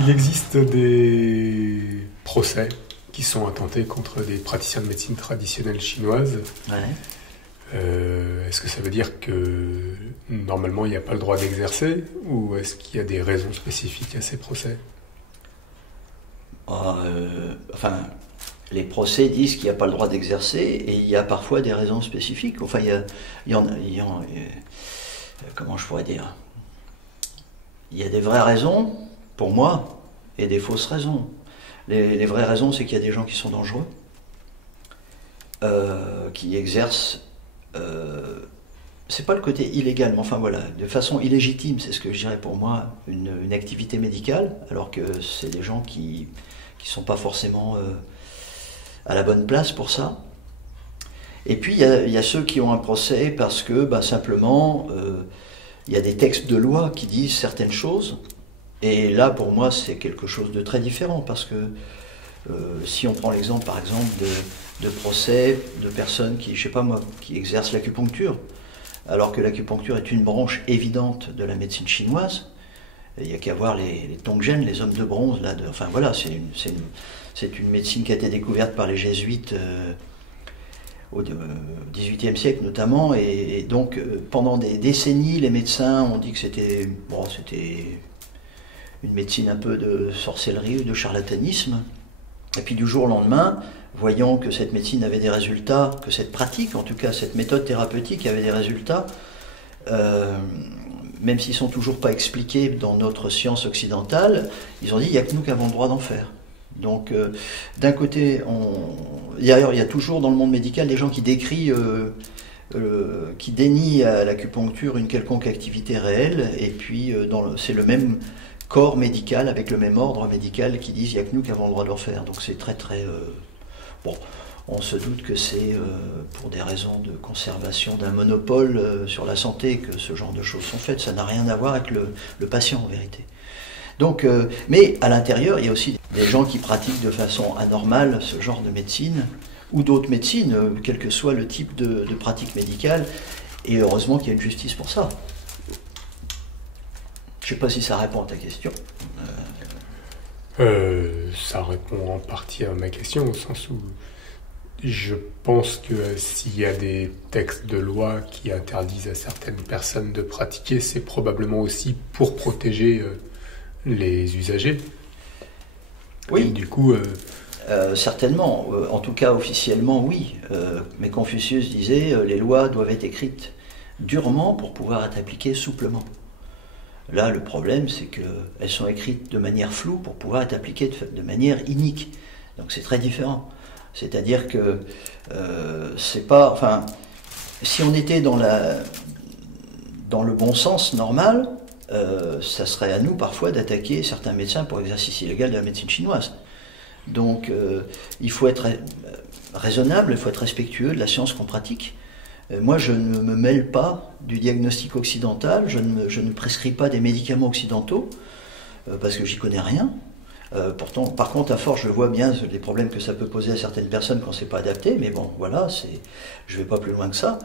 Il existe des procès qui sont intentés contre des praticiens de médecine traditionnelle chinoise. Ouais. Est-ce que ça veut dire que normalement il n'y a pas le droit d'exercer ou est-ce qu'il y a des raisons spécifiques à ces procès? Enfin, les procès disent qu'il n'y a pas le droit d'exercer et il y a parfois des raisons spécifiques. Enfin, comment je pourrais dire? Il y a des vraies raisons, pour moi, et des fausses raisons. Les vraies raisons, c'est qu'il y a des gens qui sont dangereux, qui exercent... c'est pas le côté illégal, mais enfin voilà, de façon illégitime, c'est ce que je dirais pour moi, une activité médicale, alors que c'est des gens qui sont pas forcément à la bonne place pour ça. Et puis il y a ceux qui ont un procès parce que simplement il y a des textes de loi qui disent certaines choses, et là pour moi c'est quelque chose de très différent, parce que si on prend l'exemple par exemple de procès de personnes qui, je sais pas moi, qui exercent l'acupuncture, alors que l'acupuncture est une branche évidente de la médecine chinoise. Il n'y a qu'à voir les Tongzhen, les hommes de bronze, là, enfin voilà, c'est une médecine qui a été découverte par les jésuites au XVIIIe siècle notamment, et donc pendant des décennies, les médecins ont dit que c'était une médecine un peu de sorcellerie ou de charlatanisme. Et puis du jour au lendemain, voyant que cette médecine avait des résultats, que cette pratique, en tout cas cette méthode thérapeutique avait des résultats, même s'ils ne sont toujours pas expliqués dans notre science occidentale, ils ont dit il n'y a que nous qui avons le droit d'en faire. Donc d'un côté, d'ailleurs il y a toujours dans le monde médical des gens qui décrient, qui dénient à l'acupuncture une quelconque activité réelle, et puis c'est le même corps médical, avec le même ordre médical, qui disent il n'y a que nous qui avons le droit d'en faire. Donc c'est très très... bon, on se doute que c'est pour des raisons de conservation d'un monopole sur la santé que ce genre de choses sont faites. Ça n'a rien à voir avec le patient en vérité. Donc, mais à l'intérieur, il y a aussi des gens qui pratiquent de façon anormale ce genre de médecine, ou d'autres médecines, quel que soit le type de pratique médicale, et heureusement qu'il y a une justice pour ça. Je ne sais pas si ça répond à ta question. Ça répond en partie à ma question, au sens où je pense que s'il y a des textes de loi qui interdisent à certaines personnes de pratiquer, c'est probablement aussi pour protéger les usagers. Oui. Et du coup... certainement. En tout cas, officiellement, oui. Mais Confucius disait les lois doivent être écrites durement pour pouvoir être appliquées souplement. Là, le problème, c'est qu'elles sont écrites de manière floue pour pouvoir être appliquées de manière inique. Donc c'est très différent. C'est-à-dire que c'est pas... Enfin, si on était dans le bon sens normal, ça serait à nous parfois d'attaquer certains médecins pour exercice illégal de la médecine chinoise. Donc il faut être raisonnable, il faut être respectueux de la science qu'on pratique. Moi, je ne me mêle pas du diagnostic occidental, je ne prescris pas des médicaments occidentaux, parce que j'y connais rien. Pourtant, par contre, à force, je vois bien les problèmes que ça peut poser à certaines personnes quand c'est pas adapté, mais bon, voilà, je vais pas plus loin que ça.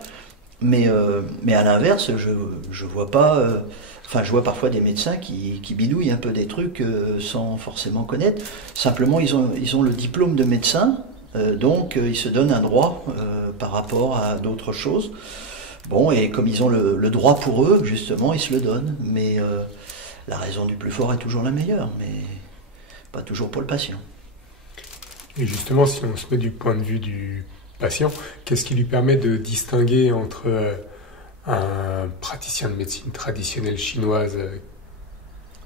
Mais à l'inverse, je vois pas... Enfin, je vois parfois des médecins qui bidouillent un peu des trucs sans forcément connaître. Simplement, ils ont le diplôme de médecin, donc ils se donnent un droit par rapport à d'autres choses. Bon, et comme ils ont le droit pour eux, justement, ils se le donnent. Mais la raison du plus fort est toujours la meilleure, mais pas toujours pour le patient. Et justement, si on se met du point de vue du patient, qu'est-ce qui lui permet de distinguer entre un praticien de médecine traditionnelle chinoise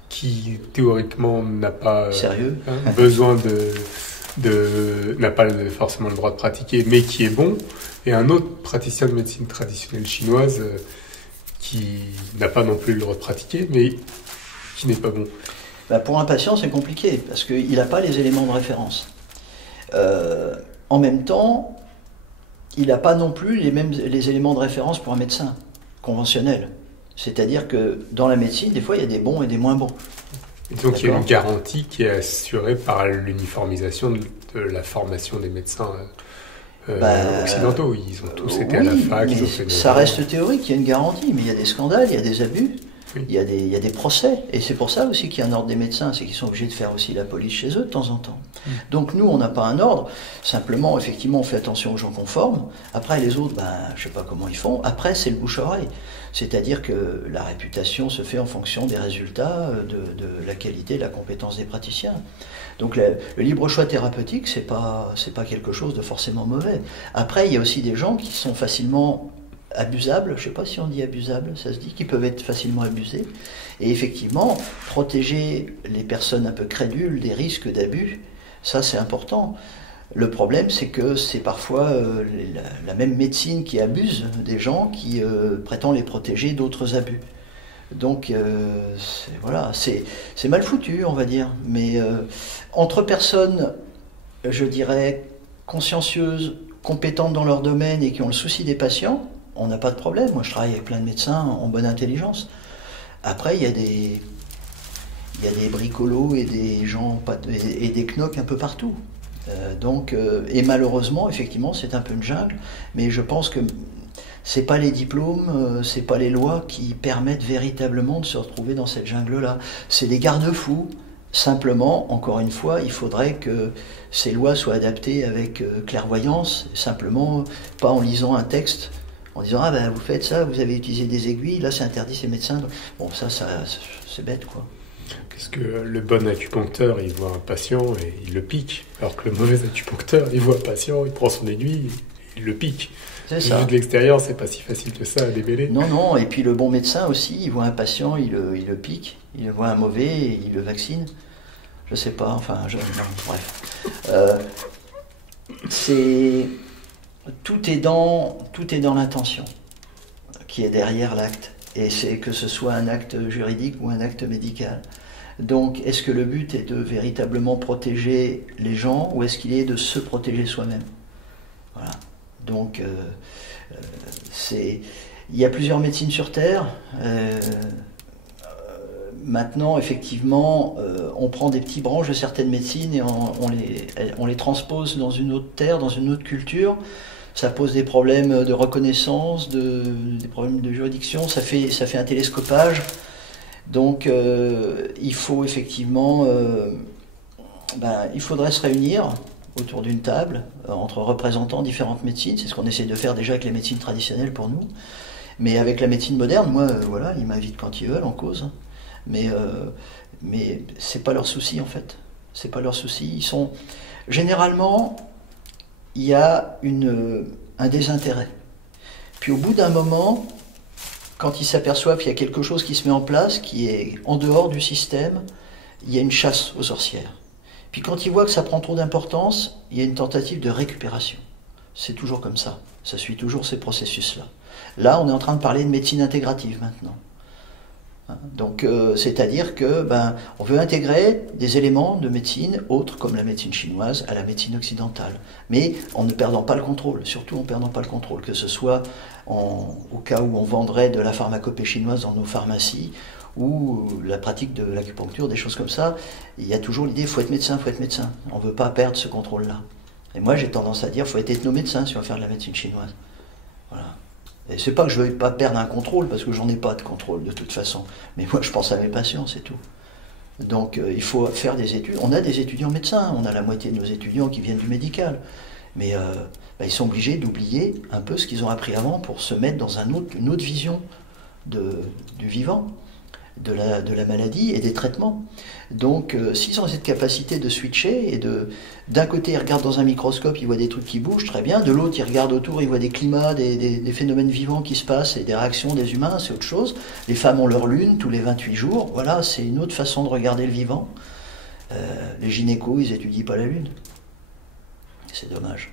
qui théoriquement n'a pas besoin n'a pas forcément le droit de pratiquer, mais qui est bon, et un autre praticien de médecine traditionnelle chinoise qui n'a pas non plus le droit de pratiquer, mais qui n'est pas bon? Pour un patient, c'est compliqué, parce qu'il n'a pas les éléments de référence. En même temps, il n'a pas non plus les éléments de référence pour un médecin conventionnel. C'est-à-dire que dans la médecine, des fois, il y a des bons et des moins bons. Et donc il y a une garantie qui est assurée par l'uniformisation de la formation des médecins occidentaux. Ils ont tous été à la fac. Mais ça reste théorique, il y a une garantie, mais il y a des scandales, il y a des abus. Oui. Il y a des procès, et c'est pour ça aussi qu'il y a un ordre des médecins, c'est qu'ils sont obligés de faire aussi la police chez eux de temps en temps. Donc nous, on n'a pas un ordre, simplement, effectivement, on fait attention aux gens qu'on forme. Après, les autres, je sais pas comment ils font. Après, c'est le bouche-oreille. C'est-à-dire que la réputation se fait en fonction des résultats, de la qualité, de la compétence des praticiens. Donc le libre choix thérapeutique, c'est pas quelque chose de forcément mauvais. Après, il y a aussi des gens qui sont facilement abusables, je ne sais pas si on dit abusable, ça se dit, qui peuvent être facilement abusés. Et effectivement, protéger les personnes un peu crédules des risques d'abus, ça c'est important. Le problème, c'est que c'est parfois la même médecine qui abuse des gens qui prétend les protéger d'autres abus. Donc voilà, c'est mal foutu, on va dire. Mais entre personnes, je dirais, consciencieuses, compétentes dans leur domaine et qui ont le souci des patients, on n'a pas de problème. Moi, je travaille avec plein de médecins en bonne intelligence. Après, il y a des bricolos et des gens et des knocks un peu partout. Et malheureusement, effectivement, c'est un peu une jungle. Mais je pense que c'est pas les diplômes, c'est pas les lois qui permettent véritablement de se retrouver dans cette jungle-là. C'est des garde-fous. Simplement, encore une fois, il faudrait que ces lois soient adaptées avec clairvoyance, simplement pas en lisant un texte en disant « Ah ben vous faites ça, vous avez utilisé des aiguilles, là c'est interdit, c'est médecin. » Bon, ça c'est bête, quoi. Parce que le bon acupuncteur, il voit un patient et il le pique, alors que le mauvais acupuncteur, il voit un patient, il prend son aiguille, il le pique. C'est ça. Vu de l'extérieur, c'est pas si facile que ça à démêler. Non, et puis le bon médecin aussi, il voit un patient, il le pique, il voit un mauvais, et il le vaccine. Je sais pas, bref. Tout est dans l'intention qui est derrière l'acte, et c'est que ce soit un acte juridique ou un acte médical. Donc, est-ce que le but est de véritablement protéger les gens, ou est-ce qu'il est de se protéger soi-même? Voilà. Donc, il y a plusieurs médecines sur Terre. Maintenant, effectivement, on prend des petites branches de certaines médecines et on les transpose dans une autre terre, dans une autre culture. Ça pose des problèmes de reconnaissance, des problèmes de juridiction, ça fait un télescopage. Donc, il faut effectivement... il faudrait se réunir autour d'une table, entre représentants de différentes médecines. C'est ce qu'on essaie de faire déjà avec les médecines traditionnelles pour nous. Mais avec la médecine moderne, moi, voilà, ils m'invitent quand ils veulent, en cause. Mais c'est pas leur souci, en fait. C'est pas leur souci. Généralement, il y a un désintérêt. Puis au bout d'un moment, quand ils s'aperçoivent qu'il y a quelque chose qui se met en place, qui est en dehors du système, il y a une chasse aux sorcières. Puis quand ils voient que ça prend trop d'importance, il y a une tentative de récupération. C'est toujours comme ça. Ça suit toujours ces processus-là. Là, on est en train de parler de médecine intégrative maintenant. Donc, c'est-à-dire que on veut intégrer des éléments de médecine autres, comme la médecine chinoise, à la médecine occidentale. Mais en ne perdant pas le contrôle, surtout en ne perdant pas le contrôle, que ce soit au cas où on vendrait de la pharmacopée chinoise dans nos pharmacies, ou la pratique de l'acupuncture, des choses comme ça, il y a toujours l'idée, il faut être médecin, il faut être médecin. On ne veut pas perdre ce contrôle-là. Et moi, j'ai tendance à dire, il faut être ethnomédecin si on veut faire de la médecine chinoise. Voilà. Et c'est pas que je ne veux pas perdre un contrôle, parce que j'en ai pas de contrôle de toute façon. Mais moi, je pense à mes patients, c'est tout. Donc, il faut faire des études. On a des étudiants médecins, on a la moitié de nos étudiants qui viennent du médical. Mais ils sont obligés d'oublier un peu ce qu'ils ont appris avant pour se mettre dans une autre vision du vivant, de la maladie et des traitements. Donc, s'ils ont cette capacité de switcher et d'un côté, ils regardent dans un microscope, ils voient des trucs qui bougent, très bien. De l'autre, ils regardent autour, ils voient des climats, des phénomènes vivants qui se passent et des réactions des humains, c'est autre chose. Les femmes ont leur lune tous les 28 jours. Voilà, c'est une autre façon de regarder le vivant. Les gynécos, ils étudient pas la lune. C'est dommage.